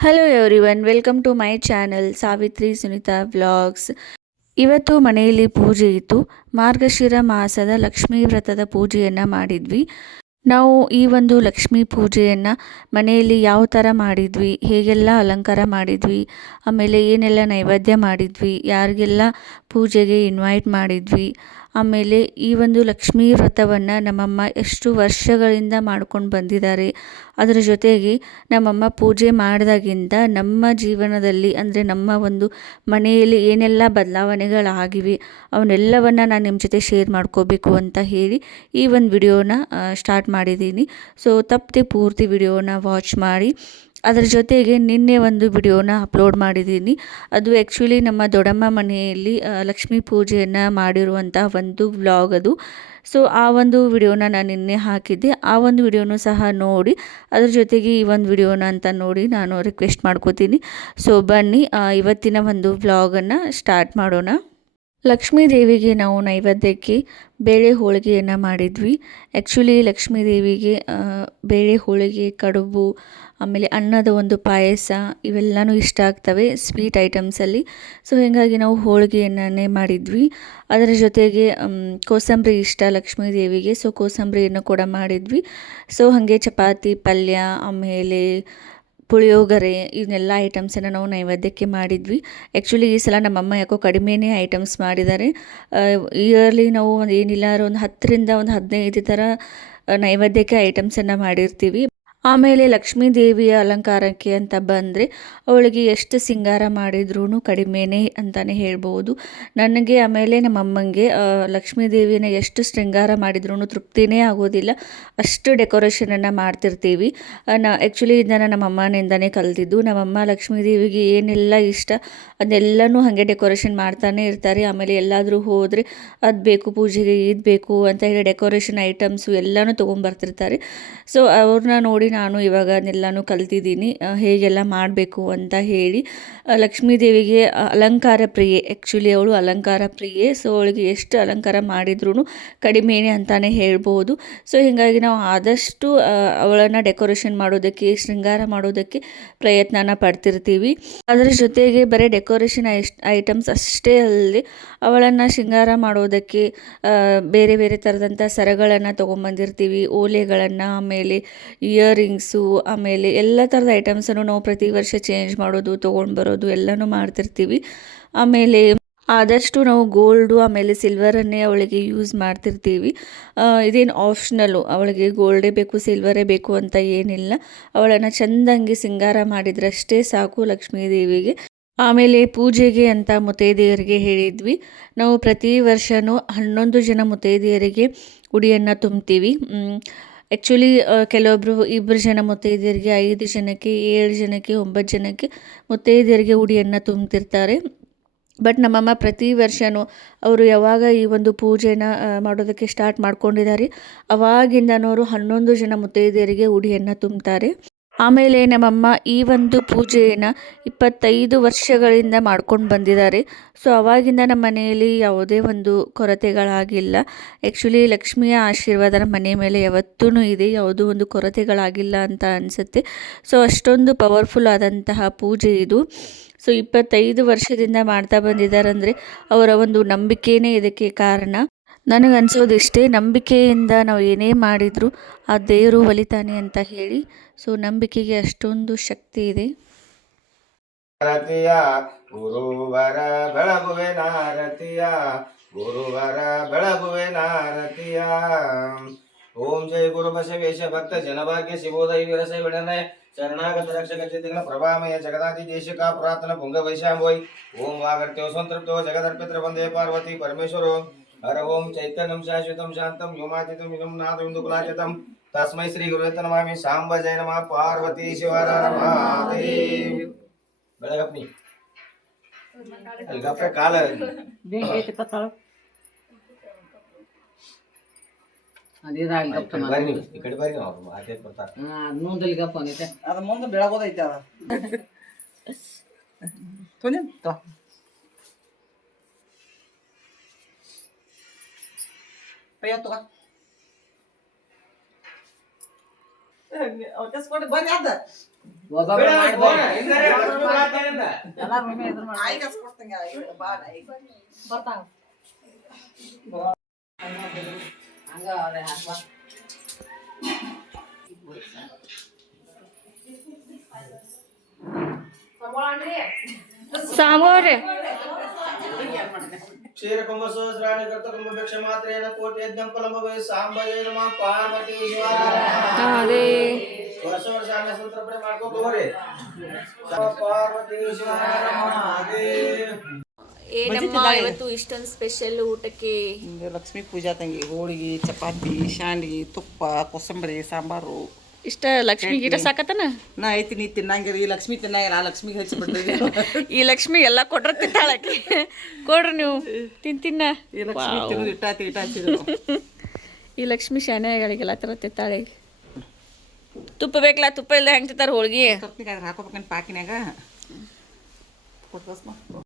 Hello everyone, welcome to my channel Savitri Sunita vlogs. ಇವತ್ತು ಮನೆಯಲ್ಲಿ ಪೂಜೆ ಇತ್ತು. ಮಾರ್ಗಶಿರ ಮಾಸದ ಲಕ್ಷ್ಮೀ ವ್ರತದ ಪೂಜೆಯನ್ನು ಮಾಡಿದ್ವಿ. ನಾವು ಈ ಒಂದು ಲಕ್ಷ್ಮೀ ಪೂಜೆಯನ್ನು ಮನೆಯಲ್ಲಿ ಯಾವ ಥರ ಮಾಡಿದ್ವಿ, ಹೇಗೆಲ್ಲ ಅಲಂಕಾರ ಮಾಡಿದ್ವಿ, ಆಮೇಲೆ ಏನೆಲ್ಲ ನೈವೇದ್ಯ ಮಾಡಿದ್ವಿ, ಯಾರಿಗೆಲ್ಲ ಪೂಜೆಗೆ ಇನ್ವೈಟ್ ಮಾಡಿದ್ವಿ, ಆಮೇಲೆ ಈ ಒಂದು ಲಕ್ಷ್ಮೀ ವ್ರತವನ್ನು ನಮ್ಮಮ್ಮ ಎಷ್ಟು ವರ್ಷಗಳಿಂದ ಮಾಡ್ಕೊಂಡು ಬಂದಿದ್ದಾರೆ, ಅದರ ಜೊತೆಗೆ ನಮ್ಮಮ್ಮ ಪೂಜೆ ಮಾಡಿದಾಗಿಂದ ನಮ್ಮ ಜೀವನದಲ್ಲಿ ಅಂದರೆ ನಮ್ಮ ಒಂದು ಮನೆಯಲ್ಲಿ ಏನೆಲ್ಲ ಬದಲಾವಣೆಗಳಾಗಿವೆ ಅವನ್ನೆಲ್ಲವನ್ನು ನಾನು ನಿಮ್ಮ ಜೊತೆ ಶೇರ್ ಮಾಡ್ಕೋಬೇಕು ಅಂತ ಹೇಳಿ ಈ ಒಂದು ವಿಡಿಯೋನ ಸ್ಟಾರ್ಟ್ ಮಾಡಿದ್ದೀನಿ. ಸೊ ತಪ್ಪದೆ ಪೂರ್ತಿ ವಿಡಿಯೋನ ವಾಚ್ ಮಾಡಿ. ಅದರ ಜೊತೆಗೆ ನಿನ್ನೆ ಒಂದು ವಿಡಿಯೋನ ಅಪ್ಲೋಡ್ ಮಾಡಿದ್ದೀನಿ. ಅದು ಆ್ಯಕ್ಚುಲಿ ನಮ್ಮ ದೊಡ್ಡಮ್ಮ ಮನೆಯಲ್ಲಿ ಲಕ್ಷ್ಮೀ ಪೂಜೆಯನ್ನು ಮಾಡಿರುವಂಥ ಒಂದು ವ್ಲಾಗ್ ಅದು. ಸೊ ಆ ಒಂದು ವಿಡಿಯೋನ ನಾನು ನಿನ್ನೆ ಹಾಕಿದ್ದೆ. ಆ ಒಂದು ವಿಡಿಯೋನೂ ಸಹ ನೋಡಿ, ಅದ್ರ ಜೊತೆಗೆ ಈ ಒಂದು ವಿಡಿಯೋನ ಅಂತ ನೋಡಿ ನಾನು ರಿಕ್ವೆಸ್ಟ್ ಮಾಡ್ಕೋತೀನಿ. ಸೊ ಬನ್ನಿ ಇವತ್ತಿನ ಒಂದು ವ್ಲಾಗನ್ನು ಸ್ಟಾರ್ಟ್ ಮಾಡೋಣ. ಲಕ್ಷ್ಮೀ ದೇವಿಗೆ ನಾವು ನೈವೇದ್ಯಕ್ಕೆ ಬೇಳೆ ಹೋಳಿಗೆಯನ್ನು ಮಾಡಿದ್ವಿ. ಆ್ಯಕ್ಚುಲಿ ಲಕ್ಷ್ಮೀ ದೇವಿಗೆ ಬೇಳೆ ಹೋಳಿಗೆ, ಕಡುಬು, ಆಮೇಲೆ ಅನ್ನದ ಒಂದು ಪಾಯಸ ಇವೆಲ್ಲನೂ ಇಷ್ಟ ಆಗ್ತವೆ ಸ್ವೀಟ್ ಐಟಮ್ಸಲ್ಲಿ. ಸೊ ಹೀಗಾಗಿ ನಾವು ಹೋಳಿಗೆಯನ್ನೇ ಮಾಡಿದ್ವಿ. ಅದರ ಜೊತೆಗೆ ಕೋಸಂಬರಿ ಇಷ್ಟ ಲಕ್ಷ್ಮೀ ದೇವಿಗೆ, ಸೊ ಕೋಸಂಬರಿಯನ್ನು ಕೂಡ ಮಾಡಿದ್ವಿ. ಸೊ ಹಾಗೆ ಚಪಾತಿ, ಪಲ್ಯ, ಆಮೇಲೆ ಪುಳಿಯೋಗರೆ ಇವನ್ನೆಲ್ಲ ಐಟಮ್ಸನ್ನು ನಾವು ನೈವೇದ್ಯಕ್ಕೆ ಮಾಡಿದ್ವಿ. ಆ್ಯಕ್ಚುಲಿ ಈ ಸಲ ನಮ್ಮಮ್ಮ ಯಾಕೋ ಕಡಿಮೆನೇ ಐಟಮ್ಸ್ ಮಾಡಿದ್ದಾರೆ. ಇಯರ್ಲಿ ನಾವು ಏನಿಲ್ಲ ಒಂದು 10ರಿಂದ ಒಂದು 15 ಥರ ನೈವೇದ್ಯಕ್ಕೆ ಐಟಮ್ಸನ್ನು ಮಾಡಿರ್ತೀವಿ. ಆಮೇಲೆ ಲಕ್ಷ್ಮೀ ದೇವಿಯ ಅಲಂಕಾರಕ್ಕೆ ಅಂತ ಬಂದರೆ ಅವಳಿಗೆ ಎಷ್ಟು ಸಿಂಗಾರ ಮಾಡಿದ್ರೂ ಕಡಿಮೆನೇ ಅಂತಲೇ ಹೇಳ್ಬೋದು. ನನಗೆ ಆಮೇಲೆ ನಮ್ಮಮ್ಮಂಗೆ ಲಕ್ಷ್ಮೀ ದೇವಿನ ಎಷ್ಟು ಶೃಂಗಾರ ಮಾಡಿದ್ರೂ ತೃಪ್ತಿನೇ ಆಗೋದಿಲ್ಲ, ಅಷ್ಟು ಡೆಕೋರೇಷನನ್ನು ಮಾಡ್ತಿರ್ತೀವಿ. ಆ್ಯಕ್ಚುಲಿ ಇದನ್ನು ನಮ್ಮಮ್ಮನಿಂದನೇ ಕಲಿತಿದ್ದು. ನಮ್ಮಮ್ಮ ಲಕ್ಷ್ಮೀ ದೇವಿಗೆ ಏನೆಲ್ಲ ಇಷ್ಟ ಅದೆಲ್ಲನೂ ಹಾಗೆ ಡೆಕೋರೇಷನ್ ಮಾಡ್ತಾನೆ ಇರ್ತಾರೆ. ಆಮೇಲೆ ಎಲ್ಲಾದರೂ ಹೋದರೆ ಅದು ಬೇಕು, ಪೂಜೆಗೆ ಇದು ಬೇಕು ಅಂತ ಹೇಳಿ ಡೆಕೋರೇಷನ್ ಐಟಮ್ಸು ಎಲ್ಲನೂ ತೊಗೊಂಬರ್ತಿರ್ತಾರೆ. ಸೊ ಅವ್ರನ್ನ ನೋಡಿ ನಾನು ಇವಾಗ ಅದನ್ನೆಲ್ಲನೂ ಕಲ್ತಿದ್ದೀನಿ, ಹೇಗೆಲ್ಲ ಮಾಡಬೇಕು ಅಂತ ಹೇಳಿ. ಲಕ್ಷ್ಮೀ ದೇವಿಗೆ ಅಲಂಕಾರ ಪ್ರಿಯೆ, ಆ್ಯಕ್ಚುಲಿ ಅವಳು ಅಲಂಕಾರ ಪ್ರಿಯೆ. ಸೊ ಅವಳಿಗೆ ಎಷ್ಟು ಅಲಂಕಾರ ಮಾಡಿದ್ರೂ ಕಡಿಮೆನೇ ಅಂತಲೇ ಹೇಳ್ಬೋದು. ಸೊ ಹೀಗಾಗಿ ನಾವು ಆದಷ್ಟು ಅವಳನ್ನು ಡೆಕೋರೇಷನ್ ಮಾಡೋದಕ್ಕೆ, ಶೃಂಗಾರ ಮಾಡೋದಕ್ಕೆ ಪ್ರಯತ್ನನ ಪಡ್ತಿರ್ತೀವಿ. ಅದರ ಜೊತೆಗೆ ಬರೀ ಡೆಕೋರೇಷನ್ ಐಟಮ್ಸ್ ಅಷ್ಟೇ ಅಲ್ಲದೆ ಅವಳನ್ನು ಶೃಂಗಾರ ಮಾಡೋದಕ್ಕೆ ಬೇರೆ ಬೇರೆ ಥರದಂಥ ಸರಗಳನ್ನು ತೊಗೊಂಬಂದಿರ್ತೀವಿ, ಓಲೆಗಳನ್ನು, ಆಮೇಲೆ ಇಯರಿಂಗ್ಸು, ಆಮೇಲೆ ಎಲ್ಲ ಥರದ ಐಟಮ್ಸನ್ನು ನಾವು ಪ್ರತಿ ವರ್ಷ ಚೇಂಜ್ ಮಾಡೋದು, ತೊಗೊಂಡು ಬರೋದು ಎಲ್ಲನೂ ಮಾಡ್ತಿರ್ತೀವಿ. ಆಮೇಲೆ ಆದಷ್ಟು ನಾವು ಗೋಲ್ಡು ಆಮೇಲೆ ಸಿಲ್ವರನ್ನೇ ಅವಳಿಗೆ ಯೂಸ್ ಮಾಡ್ತಿರ್ತೀವಿ. ಇದೇನು ಆಪ್ಷನಲ್ಲು, ಅವಳಿಗೆ ಗೋಲ್ಡೇ ಬೇಕು ಸಿಲ್ವರೇ ಬೇಕು ಅಂತ ಏನಿಲ್ಲ. ಅವಳನ್ನು ಚೆಂದಂಗೆ ಸಿಂಗಾರ ಮಾಡಿದ್ರಷ್ಟೇ ಸಾಕು ಲಕ್ಷ್ಮೀ ದೇವಿಗೆ. ಆಮೇಲೆ ಪೂಜೆಗೆ ಅಂತ ಮುತ್ತೈದೆಯರಿಗೆ ಹೇಳಿದ್ವಿ. ನಾವು ಪ್ರತಿ ವರ್ಷವೂ 11 ಜನ ಮುತ್ತೈದೆಯರಿಗೆ ಉಡಿಯನ್ನು ತುಂಬ್ತೀವಿ. ಆ್ಯಕ್ಚುಲಿ ಕೆಲವೊಬ್ಬರು 2 ಜನ ಮುತ್ತೈದೆಯರಿಗೆ, 5 ಜನಕ್ಕೆ, 7 ಜನಕ್ಕೆ, 9 ಜನಕ್ಕೆ ಮುತ್ತೈದೆಯರಿಗೆ ಉಡಿಯನ್ನು ತುಂಬ್ತಿರ್ತಾರೆ. ಬಟ್ ನಮ್ಮಮ್ಮ ಪ್ರತಿ ವರ್ಷವೂ ಅವರು ಯಾವಾಗ ಈ ಒಂದು ಪೂಜೆನ ಮಾಡೋದಕ್ಕೆ ಸ್ಟಾರ್ಟ್ ಮಾಡ್ಕೊಂಡಿದ್ದಾರೆ ಅವಾಗಿಂದನೂ ಅವರು 11 ಜನ ಮುತ್ತೈದೆಯರಿಗೆ ಉಡಿಯನ್ನು ತುಂಬ್ತಾರೆ. ಆಮೇಲೆ ನಮ್ಮಮ್ಮ ಈ ಒಂದು ಪೂಜೆಯನ್ನು 25 ವರ್ಷಗಳಿಂದ ಮಾಡ್ಕೊಂಡು ಬಂದಿದ್ದಾರೆ. ಸೊ ಅವಾಗಿಂದ ನಮ್ಮ ಮನೆಯಲ್ಲಿ ಯಾವುದೇ ಒಂದು ಕೊರತೆಗಳಾಗಿಲ್ಲ. ಆ್ಯಕ್ಚುಲಿ ಲಕ್ಷ್ಮಿಯ ಆಶೀರ್ವಾದ ನಮ್ಮ ಮನೆ ಮೇಲೆ ಯಾವತ್ತೂ ಇದೆ, ಯಾವುದೂ ಒಂದು ಕೊರತೆಗಳಾಗಿಲ್ಲ ಅಂತ ಅನಿಸುತ್ತೆ. ಸೊ ಅಷ್ಟೊಂದು ಪವರ್ಫುಲ್ ಆದಂತಹ ಪೂಜೆ ಇದು. ಸೊ 25 ವರ್ಷದಿಂದ ಮಾಡ್ತಾ ಬಂದಿದ್ದಾರಂದರೆ ಅವರ ಒಂದು ನಂಬಿಕೆಯೇ ಇದಕ್ಕೆ ಕಾರಣ. ನನಗನ್ಸೋದಿಷ್ಟೇ, ನಂಬಿಕೆಯಿಂದ ನಾವು ಏನೇ ಮಾಡಿದರೂ ಆ ದೇವರು ಒಲಿತಾನೆ ಅಂತ ಹೇಳಿ. ಸೊ ನಂಬಿಕೆಗೆ ಅಷ್ಟೊಂದು ಶಕ್ತಿ ಇದೆ. ಗುರುವರ ಬೆಳಗುವೆ ನಾರತಿಯ, ಗುರುವರ ಬೆಳಗುವೆ ನಾರತಿಯ. ಓಂ ಜೈ ಗುರು ಬಸವೇಶ ಭಕ್ತ ಜನಭಾಗ್ಯ ಶಿವೋದಯ ವಿರಸೈ ವಿಡನೆ ಶರಣಾಗತ ರಕ್ಷಕ ಚೇತನ ಪ್ರಭಾಮಯ ಜಗದಾದಿ ದೇಶಕ ಪುರಾತನ ಪುಂಗ ವೈಶಾಂಬೋಯ್. ಓಂ ವಾಗರ್ತ್ಯೋ ಸಂತೃಪ್ತೋ ಜಗದರ್ಪಿತೃ ವಂದೇ ಪಾರ್ವತಿ ಪರಮೇಶ್ವರೋ. ಹರ ಓಂ ಚೈತನ್ಯಂ ಶಾಶ್ವತಂ ಶಾಂತಂ ವ್ಯೋಮಾತೀತಂ ವಿನಂ ನಾದಂ ಇಂದುಕುಲಾಚಿತಂ ತಸ್ಮೈ ಶ್ರೀ ಗುರುವೇತ ನಮಾಮಿ. ಸಾಂಬ ಜಯ ನಮಃ ಪಾರ್ವತಿ ಶಿವರ ಮಹಾದೇವ್. ಬೆಳಗಪ್ಪನಿ ಅಲ್ಗಪ್ಪ ಕಾಲ ಈ ಕಡೆ ಬರ್ರಿ ನಾವು ಮಾತೇ ಬರ್ತಾರೆ. ಅದ ಮುಂದೆ ಬೆಳಗೋದೈತೆ ಅದ ಬರ್ರಿ ಅದ ಸಾಂಬಾರ್ರಿ ಕ್ಷೀರ ಕುಂಭ ಸಹಸ್ರಾಣಿ ಕರ್ತ ಕುಂಭ ಭಿಕ್ಷ ಮಾತ್ರೇನ ಕೋಟಿ ಯಜ್ಞಂ ಫಲಮವೇ ಸಾಂಬಯೇ ನಮಃ ಪಾರ್ವತಿ ಅದೇ ವರ್ಷ ವರ್ಷ ಅನ್ನ ಸಂತರ್ಪಣೆ ಮಾಡ್ಕೊಂಡು ಹೋಗ್ರಿ ಪಾರ್ವತಿ ಏನಮ್ಮ ಇವತ್ತು ಇಷ್ಟೊಂದು ಸ್ಪೆಷಲ್ ಊಟಕ್ಕೆ ಲಕ್ಷ್ಮೀ ಪೂಜಾ ತಂಗಿ ಹೋಳಿಗೆ ಚಪಾತಿ ಶಾಂಡ್ಗಿ ತುಪ್ಪ ಕೋಸಂಬರಿ ಸಾಂಬಾರು ಇಷ್ಟ ಲಕ್ಷ್ಮಿ ಗೀಟ ಸಾಕತನ ನಾ ಐತಿ ನೀ ತಿನ್ನಂಗಿರಿ ಈ ಲಕ್ಷ್ಮಿ ತಿನ್ನಂಗಿಲ್ಲ ಆ ಲಕ್ಷ್ಮಿಗೆ ಹಚ್ಚಿಬಿಡ್ರಿ ಈ ಲಕ್ಷ್ಮಿ ಎಲ್ಲ ಕೊಟ್ರ ತಿಂತಾಳಕ್ಕೆ ಕೊಡ್ರಿ ನೀವು ತಿನ್ನ ಈ ಲಕ್ಷ್ಮಿ ತಿನ್ನೋದು ಇಟ್ಟಾತಿದ್ರು ಈ ಲಕ್ಷ್ಮಿ ಶಾನ್ಯಾಗಳಿಗೆಲ್ಲ ಥರ ತಿಂತಾಳೆ ತುಪ್ಪ ಬೇಕಲ್ಲ ತುಪ್ಪ ಇಲ್ಲದೆ ಹೆಂಗೆ ತಿಂತಾರೆ ಹೋಳ್ಗಿ ಹಾಕೋಬೇಕಂತ ಪಾಕಿನಾಗ ಕೊಟ್ಟು